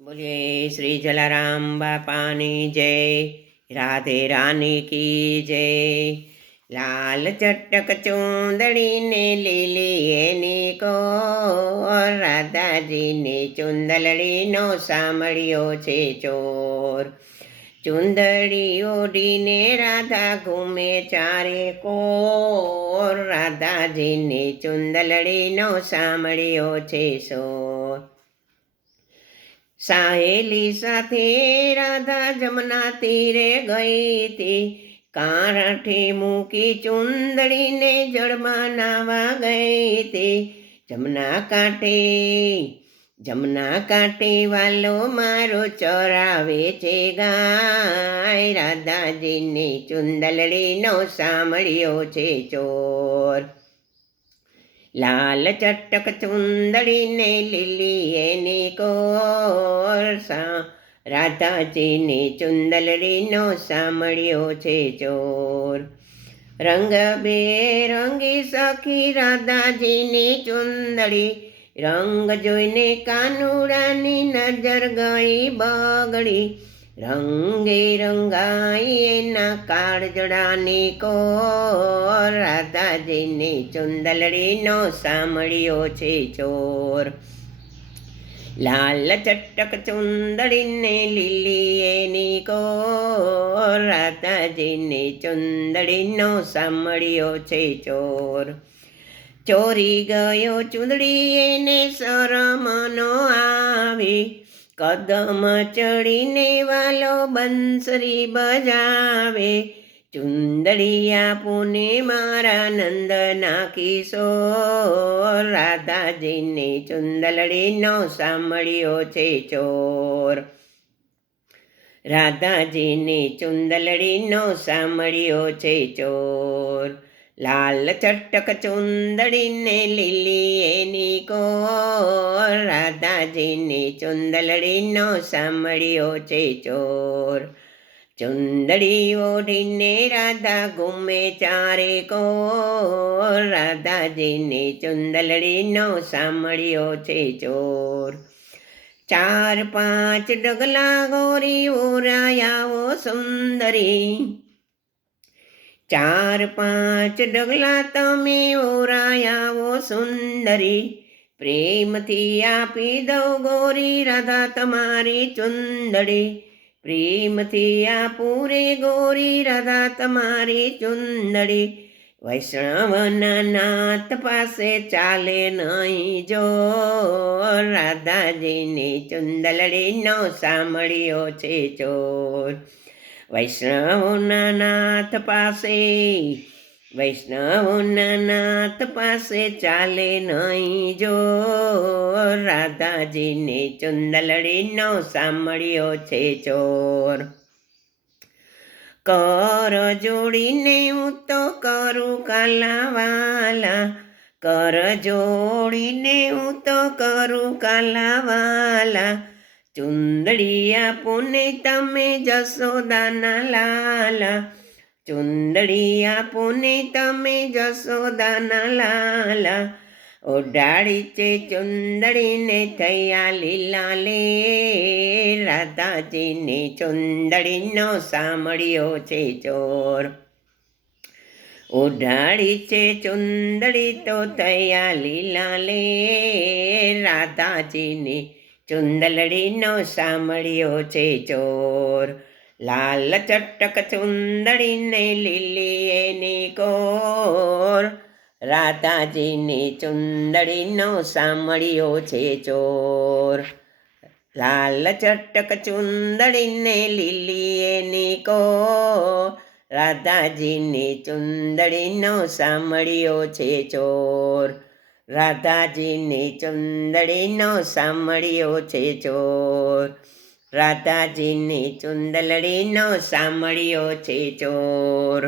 બોલીએ શ્રી જલારામ બાપાની જય રાધે રાની કી જય લાલ ચટક ચૂંદડીને લીલી એની કો રાધાજીની ચુંદલડીનો સાંભળ્યો છે ચોર ચુંદડી ઓઢીને રાધા ઘૂમે ચારે કોર રાધાજીની ચુંદલડીનો સાંભળ્યો છે સોર સાહેલી સાથે રાધા જમના તીરે ગઈ હતી. કાંઠે મૂકી ચુંદડીને જળમાં નાવા ગઈ હતી. જમના કાંઠે જમના કાંઠે વાલો મારો ચોરાવે છે ગાય. રાધાજીની ચુંદલડીનો સાંભળ્યો છે ચોર. લાલ ચટક ચુંદડીને લીલી એની કોરસા રાધાજીની ચુંદલડીનો સાંભળ્યો છે ચોર રંગ બેરંગી સખી રાધાજીની ચુંદડી રંગ જોઈને કાનુડાની નજર ગઈ બગડી રંગે રંગાઈ એના કાળજડાની કો રાધાજીની ચુંદલડીનો સાંભળ્યો છે ચોર. લાલ ચટક ચુંદડીને લીલી એની કો રાધાજીની ચુંદડીનો સાંભળ્યો છે ચોર. ચોરી ગયો ચુંદડી એને શરમનો આવી. કદમ ચડીને વાલો બંસરી બજાવે. ચુંદડિયા પુને મારા નંદ નાખીશો. રાધાજીને ચુંદલડીનો સાંભળ્યો છે ચોર. રાધાજીની ચુંદલડીનો સાંભળ્યો છે ચોર. લાલ ચટક ચુંદડીને લીલી એની કો રાધાજીની ચુંદડીનો સાંભળ્યો છે ચોર ચુંદડી ઓઢીને રાધા ગુમે ચારે કો રાધાજીની ચુંદડીનો સાંભળ્યો છે ચોર ચાર પાંચ ડગલા ગોરી ઓરાયાઓ સુંદરી ચાર પાંચ ડગલા તમે ઓરાયાઓ સુંદરી. પ્રેમથી આપી દઉં ગોરી રાધા તમારી ચુંદડી. પ્રેમથી આપું રે ગોરી રાધા તમારી ચુંદડી. વૈષ્ણવના નાથ પાસે ચાલે નહીં જો રાધાજીની ચુંદલડી નો સાંભળ્યો છે ચોર. વૈષ્ણવના નાથ પાસે વૈષ્ણવના નાથ પાસે ચાલે નહીં જો. રાધાજીને ચુંદલડીનો સાંભળ્યો છે ચોર. કર જોડીને હું તો કરું કાલાવાલા. કર જોડીને હું તો કરું કાલાવાલા. ચુંદડિયા પુને તમે જશોદાના લાલા ચુંદડિયા પુને તમે જશોદાના લાલા ઓઢાડી છે ચુંદડીને થયા લીલા લે રાધાજીની ચુંદડીનો સાંભળ્યો છે ચોર ઓઢાડી છે ચુંદડી તો થયા લીલા લે રાધાજીની ચુંદલડીનો સાંભળ્યો છે ચોર. લાલ ચટક ચુંદડીને લીલી એની કોર. રાધાજીની ચુંદડીનો સાંભળ્યો છે ચોર. લાલ ચટક ચુંદડીને લીલી એની કો રાધાજીની ચુંદડીનો સાંભળ્યો છે ચોર. રાધાજીની ચુંદડીનો સાંભળ્યો છે ચોર. રાધાજીની ચુંદલડીનો સાંભળ્યો છે ચોર.